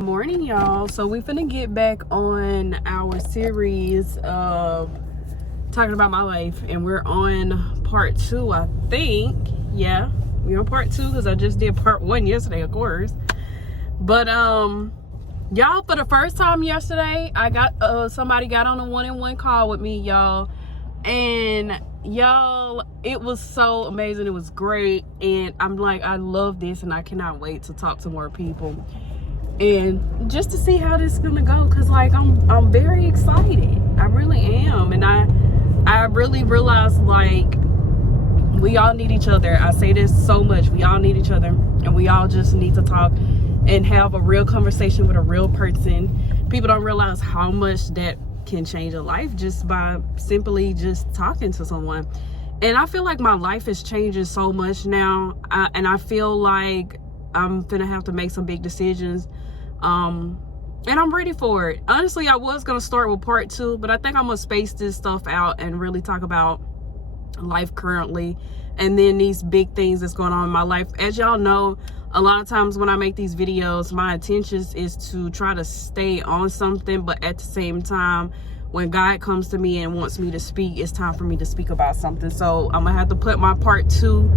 Morning, y'all. So we finna get back on our series of talking about my life, and we're on part 2, I think. Yeah, we're on part 2 because I just did part 1 yesterday, of course. But y'all, for the first time yesterday, I got somebody got on a one-on-one call with me, y'all, and y'all, it was so amazing. It was great, and I'm like, I love this, and I cannot wait to talk to more people and just to see how this is gonna go, because like I'm very excited. I really am. And I really realized, like, we all need each other. I say this so much. We all need each other, and we all just need to talk and have a real conversation with a real person. People don't realize how much that can change a life just by simply just talking to someone. And I feel like my life is changing so much now, and I feel like I'm gonna have to make some big decisions, and I'm ready for it. Honestly, I was gonna start with part 2, but I think I'm gonna space this stuff out and really talk about life currently, and then these big things that's going on in my life. As y'all know, a lot of times when I make these videos, my intention is to try to stay on something, but at the same time, when God comes to me and wants me to speak, it's time for me to speak about something. So I'm gonna have to put my part 2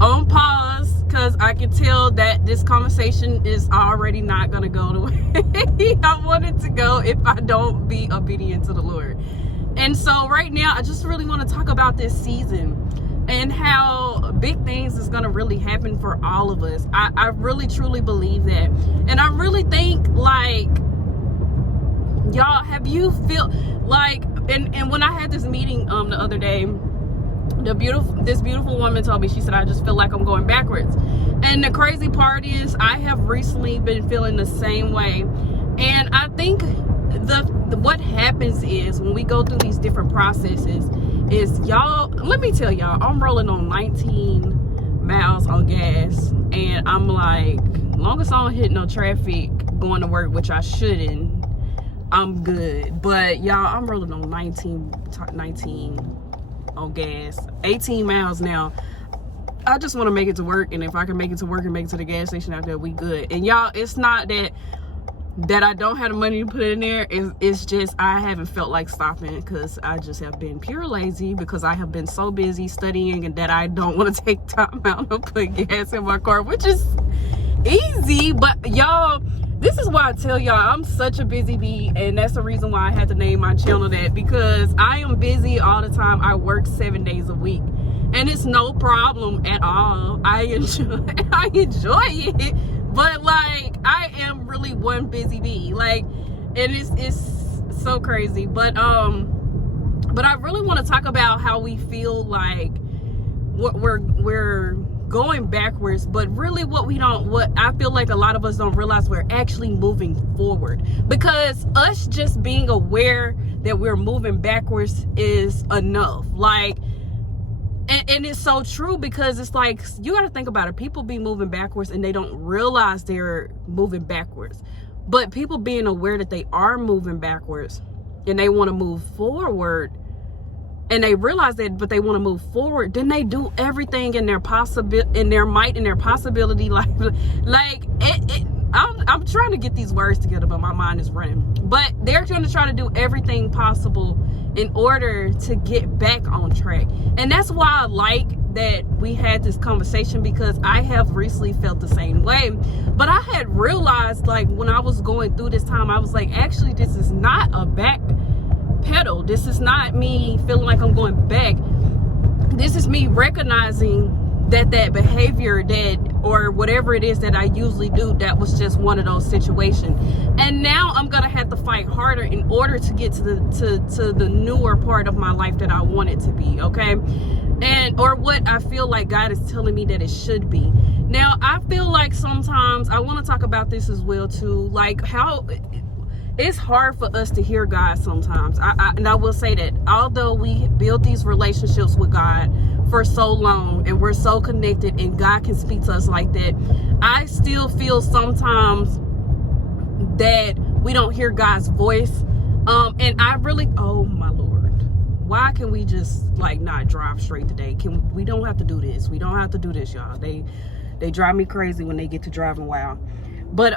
on pause, because I can tell that this conversation is already not gonna go the way I want it to go if I don't be obedient to the Lord. And so right now, I just really want to talk about this season and how big things is gonna really happen for all of us. I really truly believe that. And I really think, like, y'all, have you feel like, and when I had this meeting the other day, this beautiful woman told me, she said, I just feel like I'm going backwards. And the crazy part is, I have recently been feeling the same way. And I think what happens is, when we go through these different processes, is, y'all, let me tell y'all, I'm rolling on 19 miles on gas, and I'm like, long as I don't hit no traffic going to work, which I shouldn't, I'm good. But y'all, I'm rolling on 19 on gas, 18 miles now. I just want to make it to work, and if I can make it to work and make it to the gas station out there, we good. And y'all, it's not that I don't have the money to put in there. It's just I haven't felt like stopping, because I just have been pure lazy, because I have been so busy studying, and that I don't want to take time out to put gas in my car, which is easy. But y'all, this is why I tell y'all I'm such a busy bee, and that's the reason why I had to name my channel that, because I am busy all the time. I work 7 days a week, and it's no problem at all. I enjoy it, but like, I am really one busy bee, like, and it's so crazy. But I really want to talk about how we feel like we're going backwards, but really what I feel like a lot of us don't realize, we're actually moving forward. Because us just being aware that we're moving backwards is enough. Like, and it's so true, because it's like, you got to think about it. People be moving backwards and they don't realize they're moving backwards. But people being aware that they are moving backwards and they want to move forward, and they realize that, but they want to move forward, then they do everything in their might and their possibility. I'm trying to get these words together, but my mind is running. But they're going to try to do everything possible in order to get back on track. And that's why I like that we had this conversation, because I have recently felt the same way. But I had realized, like, when I was going through this time, I was like, actually, this is not a back pedal. This is not me feeling like I'm going back. This is me recognizing that behavior, or whatever it is that I usually do, that was just one of those situations. And now I'm gonna have to fight harder in order to get to the newer part of my life that I want it to be, okay? Or what I feel like God is telling me that it should be. Now, I feel like sometimes, I want to talk about this as well too, like how it's hard for us to hear God sometimes. And I will say that, although we build these relationships with God for so long, and we're so connected, and God can speak to us like that, I still feel sometimes that we don't hear God's voice. And I really, oh my Lord, why can we just like not drive straight today? We don't have to do this. We don't have to do this, y'all. They drive me crazy when they get to driving wild. But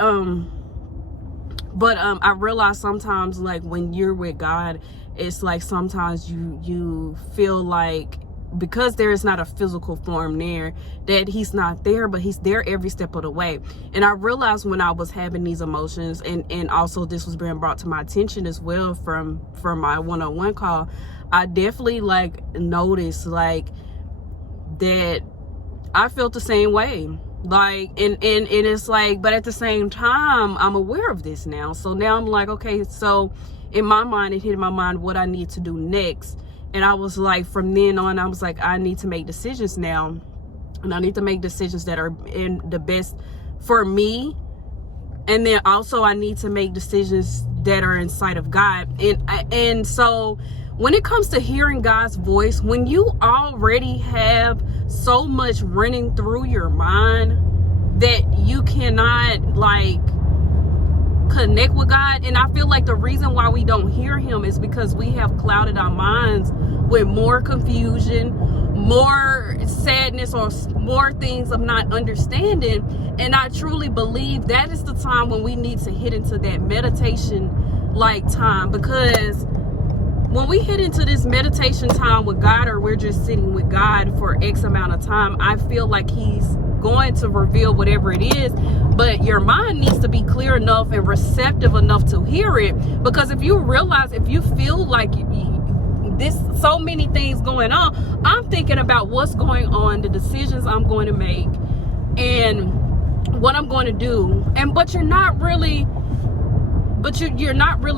But I realize sometimes, like, when you're with God, it's like sometimes you feel like, because there is not a physical form there, that he's not there, but he's there every step of the way. And I realized when I was having these emotions, and also this was being brought to my attention as well from my one-on-one call, I definitely like noticed like that I felt the same way. Like, and it's like, but at the same time, I'm aware of this now. So now I'm like, okay, so in my mind, it hit my mind what I need to do next. And I was like, from then on, I was like, I need to make decisions now. And I need to make decisions that are in the best for me. And then also I need to make decisions that are in sight of God. And so when it comes to hearing God's voice, when you already have so much running through your mind that you cannot like connect with God, and I feel like the reason why we don't hear him is because we have clouded our minds with more confusion, more sadness, or more things of not understanding. And I truly believe that is the time when we need to hit into that meditation like time, because when we hit into this meditation time with God, or we're just sitting with God for X amount of time, I feel like he's going to reveal whatever it is, but your mind needs to be clear enough and receptive enough to hear it. Because if you realize, if you feel like this, so many things going on, I'm thinking about what's going on, the decisions I'm going to make, and what I'm going to do, but you're not really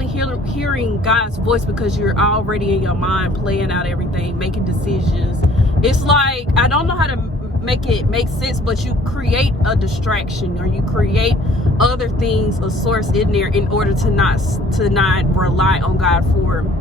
hearing God's voice, because you're already in your mind playing out everything, making decisions. It's like, I don't know how to make it make sense, but you create a distraction, or you create other things, a source in there, in order to not rely on God for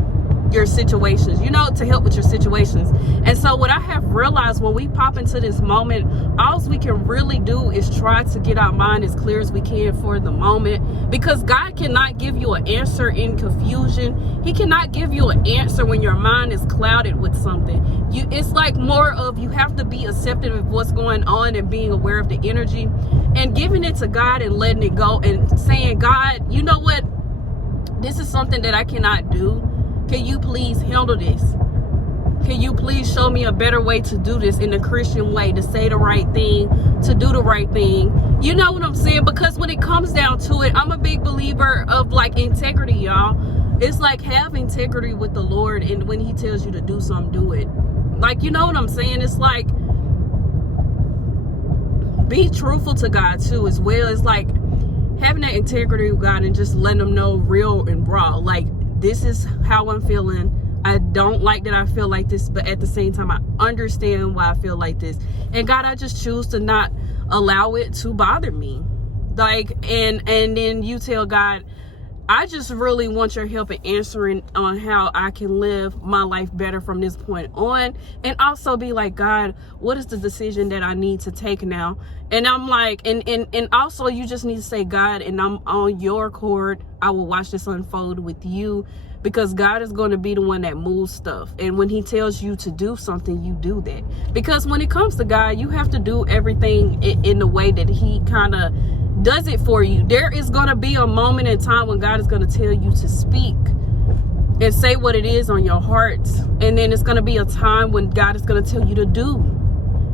your situations, to help with your situations. And so what I have realized, when we pop into this moment, all we can really do is try to get our mind as clear as we can for the moment, because God cannot give you an answer in confusion. He cannot give you an answer when your mind is clouded with something. It's like more of, you have to be accepting of what's going on and being aware of the energy and giving it to God and letting it go and saying, God, you know what? This is something that I cannot do. Can you please handle this? Can you please show me a better way to do this, in a Christian way, to say the right thing, to do the right thing? You know what I'm saying? Because when it comes down to it, I'm a big believer of like integrity, y'all. It's like, have integrity with the Lord, and when he tells you to do something, do it. Like, you know what I'm saying? It's like, be truthful to God too as well. It's like having that integrity with God and just letting him know real and raw. Like, this is how I'm feeling. I don't like that I feel like this, but at the same time, I understand why I feel like this. And God, I just choose to not allow it to bother me. Like, and then you tell God, I just really want your help in answering on how I can live my life better from this point on. And also be like, God, what is the decision that I need to take now? And I'm like, and also you just need to say, God, and I'm on your court. I will watch this unfold with you, because God is going to be the one that moves stuff. And when he tells you to do something, you do that. Because when it comes to God, you have to do everything in the way that he kind of does it for you. There is going to be a moment in time when God is going to tell you to speak and say what it is on your heart. And then it's going to be a time when God is going to tell you to do.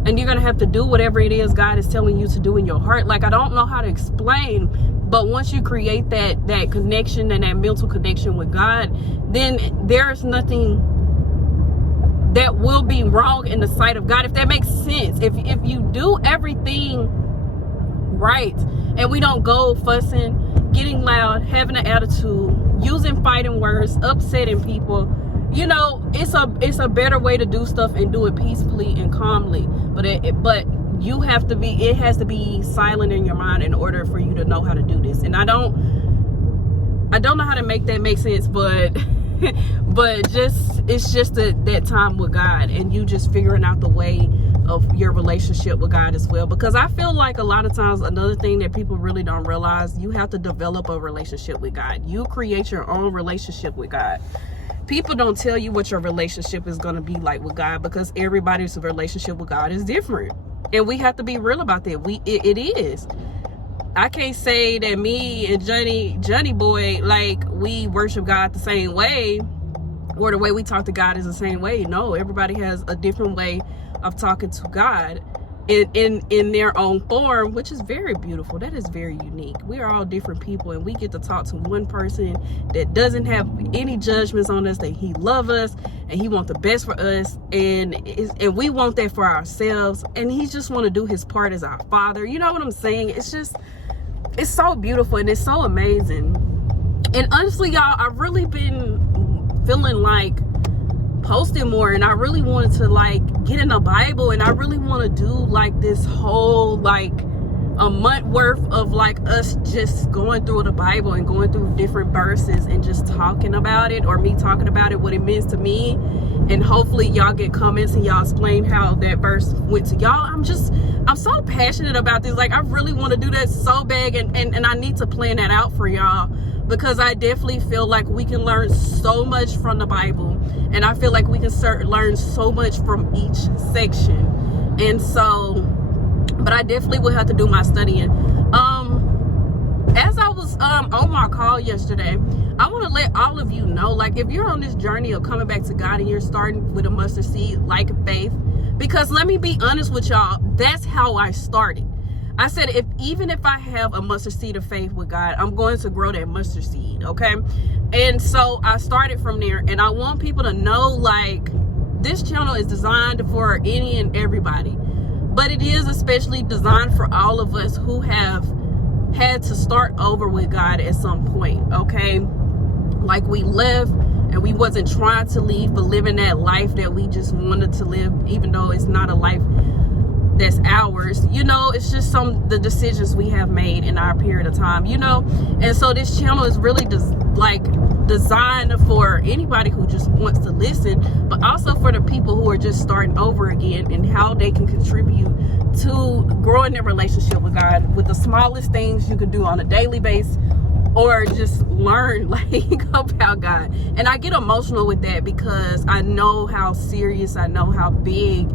And you're going to have to do whatever it is God is telling you to do in your heart. Like, I don't know how to explain, but once you create that connection and that mental connection with God, then there's nothing that will be wrong in the sight of God, if that makes sense. If you do everything right, and we don't go fussing, getting loud, having an attitude, using fighting words, upsetting people, it's a better way to do stuff and do it peacefully and calmly. But you have to be, it has to be silent in your mind in order for you to know how to do this. And I don't know how to make that make sense, but it's just that time with God, and you just figuring out the way of your relationship with God as well. Because I feel like a lot of times, another thing that people really don't realize, you have to develop a relationship with God. You create your own relationship with God. People don't tell you what your relationship is going to be like with God, because everybody's relationship with God is different. And we have to be real about that. It is. I can't say that me and Johnny boy, like, we worship God the same way, or the way we talk to God is the same way. No, everybody has a different way of talking to God in their own form, which is very beautiful. That is very unique. We are all different people, and we get to talk to one person that doesn't have any judgments on us, that he loves us and he wants the best for us, and we want that for ourselves, and he just want to do his part as our Father. You know what I'm saying? It's so beautiful, and it's so amazing. And honestly, y'all, I've really been feeling like posting more, and I really wanted to like get in the Bible, and I really want to do like this whole like a month worth of like us just going through the Bible and going through different verses and just talking about it, or me talking about it, what it means to me. And hopefully y'all get comments and y'all explain how that verse went to y'all. I'm so passionate about this. Like, I really want to do that so bad, and I need to plan that out for y'all, because I definitely feel like we can learn so much from the Bible, and I feel like we can learn so much from each section. And so, but I definitely will have to do my studying. As I was on my call yesterday, I want to let all of you know, like, if you're on this journey of coming back to God and you're starting with a mustard seed like faith, because let me be honest with y'all, that's how I started. I said, even if I have a mustard seed of faith with God, I'm going to grow that mustard seed, okay? And so I started from there, and I want people to know, like, this channel is designed for any and everybody, but it is especially designed for all of us who have had to start over with God at some point, okay? Like, we left and we wasn't trying to leave, but living that life that we just wanted to live, even though it's not a life that's ours. You know, it's just the decisions we have made in our period of time, you know. And so this channel is really designed for anybody who just wants to listen, but also for the people who are just starting over again, and how they can contribute to growing their relationship with God with the smallest things you can do on a daily basis, or just learn like about God. And I get emotional with that, because I know how serious, I know how big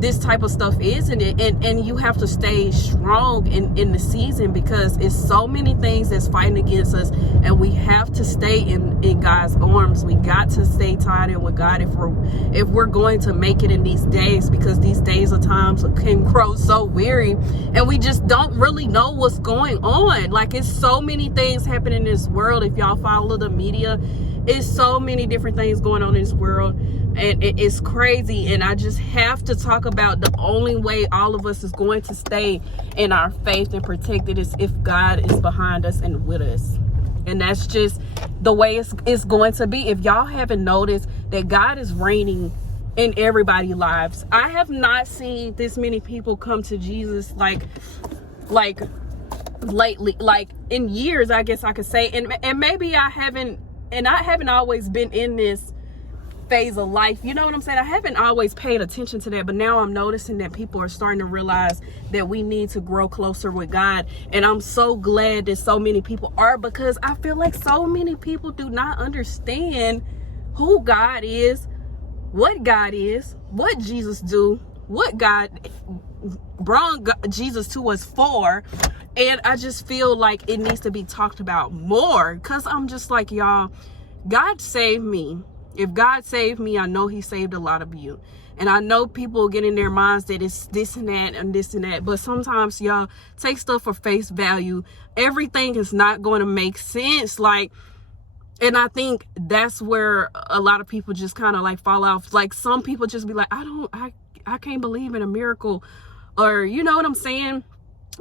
this type of stuff is in it, and you have to stay strong in the season, because it's so many things that's fighting against us, and we have to stay in God's arms. We got to stay tied in with God if we're going to make it in these days, because these days of times can grow so weary, and we just don't really know what's going on. Like, it's so many things happening in this world. If y'all follow the media, it's so many different things going on in this world, and it's crazy. And I just have to talk about the only way all of us is going to stay in our faith and protected is if God is behind us and with us. And that's just the way it's going to be. If y'all haven't noticed that God is reigning in everybody's lives, I have not seen this many people come to Jesus like lately, like in years, I guess I could say. And maybe I haven't always been in this phase of life, you know what I'm saying? I haven't always paid attention to that, but now I'm noticing that people are starting to realize that we need to grow closer with God. And I'm so glad that so many people are, because I feel like so many people do not understand who God is, what Jesus do, what God brought Jesus to us for. And I just feel like it needs to be talked about more, because I'm just like, y'all, God saved me. If God saved me, I know he saved a lot of you. And I know people get in their minds that it's this and that and this and that. But sometimes, y'all, take stuff for face value. Everything is not going to make sense. Like, and I think that's where a lot of people just kind of like fall off. Like, some people just be like, I can't believe in a miracle. Or, you know what I'm saying?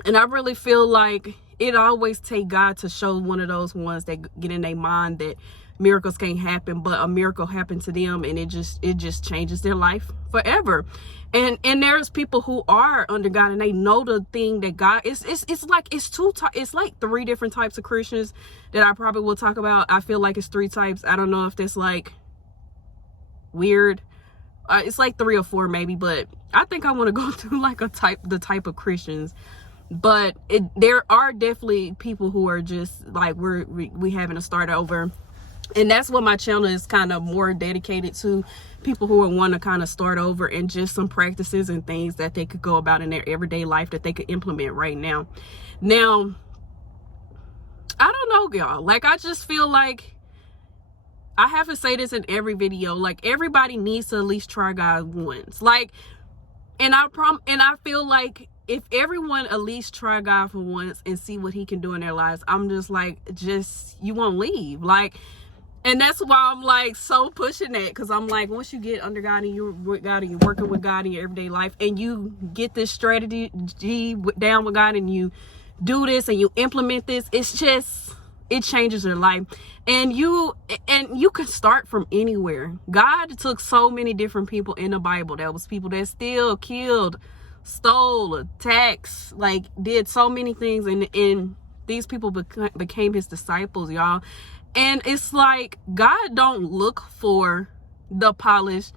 And I really feel like it always take God to show one of those ones that get in their mind that miracles can't happen, but a miracle happened to them, and it just changes their life forever. And there's people who are under God, and they know the thing that God it's like three different types of Christians that I probably will talk about. I feel like it's three types. I don't know if that's like weird. It's like 3 or 4 maybe, but I think I want to go through like the type of Christians. But there are definitely people who are just like we having to start over. And that's what my channel is kind of more dedicated to, people who want to kind of start over, and just some practices and things that they could go about in their everyday life that they could implement right now. Now, I don't know, y'all. Like, I just feel like I have to say this in every video. Like, everybody needs to at least try God once. Like, and I feel like if everyone at least try God for once and see what he can do in their lives, I'm just like, you won't leave. Like, and that's why I'm like so pushing that, because I'm like, once you get under God and you're with God and you're working with God in your everyday life, and you get this strategy down with God, and you do this and you implement this, it changes your life. And you can start from anywhere. God took so many different people in the Bible. That was people that still killed, stole, attacked, like did so many things, and these people became his disciples, y'all. And it's like, God don't look for the polish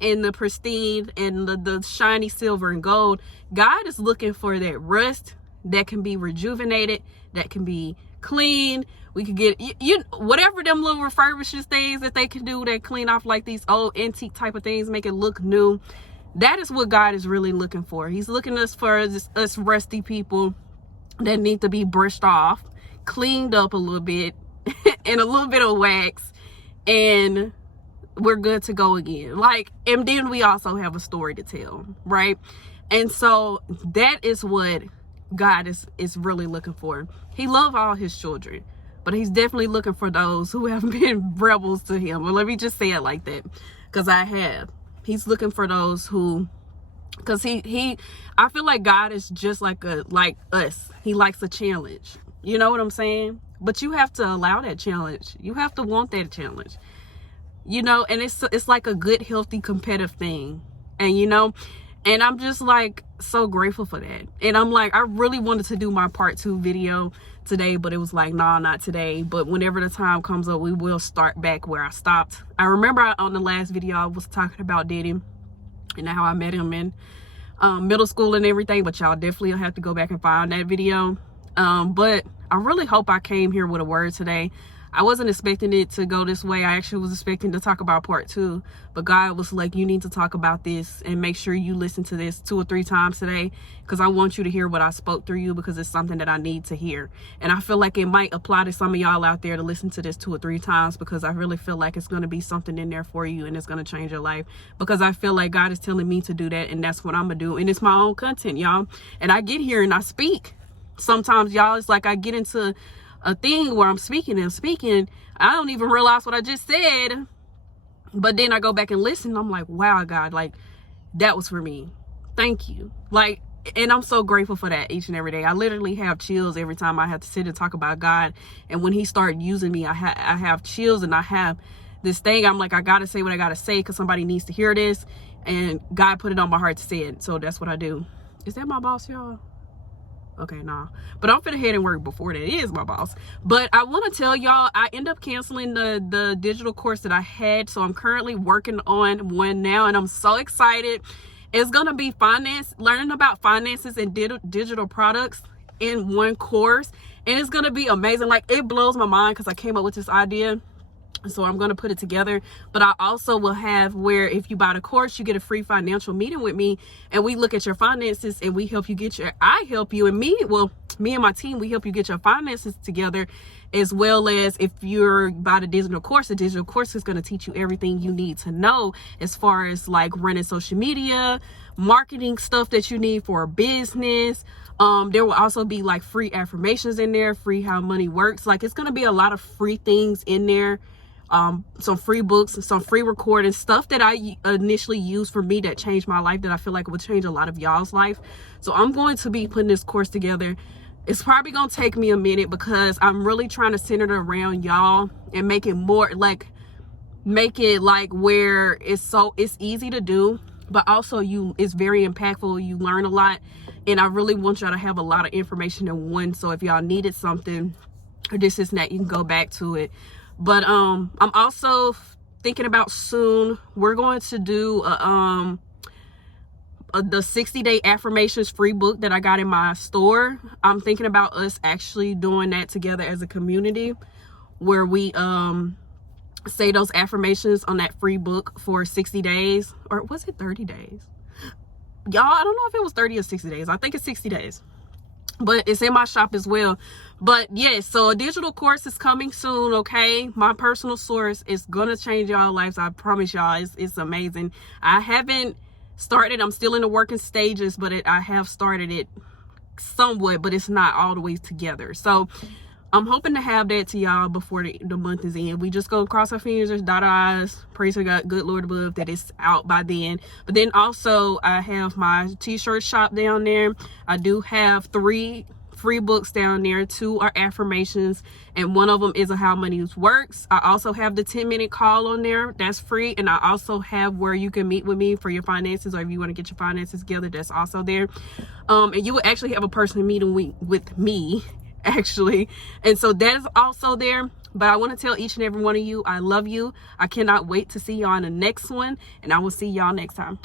and the pristine and the shiny silver and gold. God is looking for that rust that can be rejuvenated, that can be clean. We could get whatever them little refurbished things that they can do that clean off like these old antique type of things, make it look new. That is what God is really looking for. He's looking for us rusty people that need to be brushed off, cleaned up a little bit, and a little bit of wax, and we're good to go again. Like, and then we also have a story to tell, right? And so that is what God is really looking for. He loves all his children, but he's definitely looking for those who have been rebels to him. Well, let me just say it like that, because I have. He's looking for those who, because I feel like God is just like us. He likes a challenge. You know what I'm saying? But you have to allow that challenge. You have to want that challenge. You know, and it's like a good, healthy, competitive thing. And, you know, and I'm just like so grateful for that. And I'm like, I really wanted to do my part 2 video today, but it was like, nah, not today. But whenever the time comes up, we will start back where I stopped. I remember on the last video, I was talking about Diddy and how I met him in middle school and everything, but y'all definitely have to go back and find that video. But I really hope I came here with a word today. I wasn't expecting it to go this way. I actually was expecting to talk about part 2, but God was like, you need to talk about this and make sure you listen to this 2 or 3 times today, because I want you to hear what I spoke through you, because it's something that I need to hear. And I feel like it might apply to some of y'all out there to listen to this 2 or 3 times, because I really feel like it's going to be something in there for you, and it's going to change your life, because I feel like God is telling me to do that, and that's what I'm gonna do. And it's my own content, y'all. And I get here and I speak. Sometimes, y'all, it's like I get into a thing where I'm speaking, I don't even realize what I just said, but then I go back and listen, and I'm like, wow, God, like, that was for me. Thank you. Like, and I'm so grateful for that each and every day. I literally have chills every time I have to sit and talk about God. And when he started using me, I have chills, and I have this thing, I'm like, I gotta say what I gotta say, because somebody needs to hear this, and God put it on my heart to say it. So that's what I do. Is that my boss, y'all? Okay, nah. But I'm finna head and work before that. It is my boss. But I want to tell y'all, I end up canceling the digital course that I had. So I'm currently working on one now, and I'm so excited. It's gonna be learning about finances and digital products in one course. And it's gonna be amazing. Like, it blows my mind, because I came up with this idea. So I'm going to put it together. But I also will have where if you buy the course, you get a free financial meeting with me, and we look at your finances, and we help you and me and my team, we help you get your finances together, as well as if you're by the digital course is going to teach you everything you need to know as far as like running social media, marketing stuff that you need for a business. There will also be like free affirmations in there, free how money works. Like, it's going to be a lot of free things in there. Some free books, some free recordings, stuff that I initially used for me that changed my life, that I feel like it would change a lot of y'all's life. So I'm going to be putting this course together. It's probably going to take me a minute, because I'm really trying to center it around y'all and make it more like, where it's easy to do, but also it's very impactful. You learn a lot, and I really want y'all to have a lot of information in one. So if y'all needed something or this is that, you can go back to it. But I'm also thinking about soon, we're going to do the 60-day affirmations free book that I got in my store. I'm thinking about us actually doing that together as a community, where we say those affirmations on that free book for 60 days. Or was it 30 days? Y'all, I don't know if it was 30 or 60 days. I think it's 60 days. But it's in my shop as well. But yes, so a digital course is coming soon, okay? My personal source is gonna change y'all lives. I promise y'all, it's amazing. I haven't started. I'm still in the working stages, but I have started it somewhat, but it's not all the way together. So I'm hoping to have that to y'all before the month is in. We just go cross our fingers, dot our eyes, praise to God, good Lord above, that it's out by then. But then also I have my t-shirt shop down there. I do have 3 free books down there. 2 are affirmations, and one of them is How Money Works. I also have the 10-minute call on there. That's free. And I also have where you can meet with me for your finances, or if you want to get your finances together, that's also there. And you will actually have a personal meeting with me, actually, and so that is also there. But I want to tell each and every one of you, I love you. I cannot wait to see y'all in the next one, and I will see y'all next time.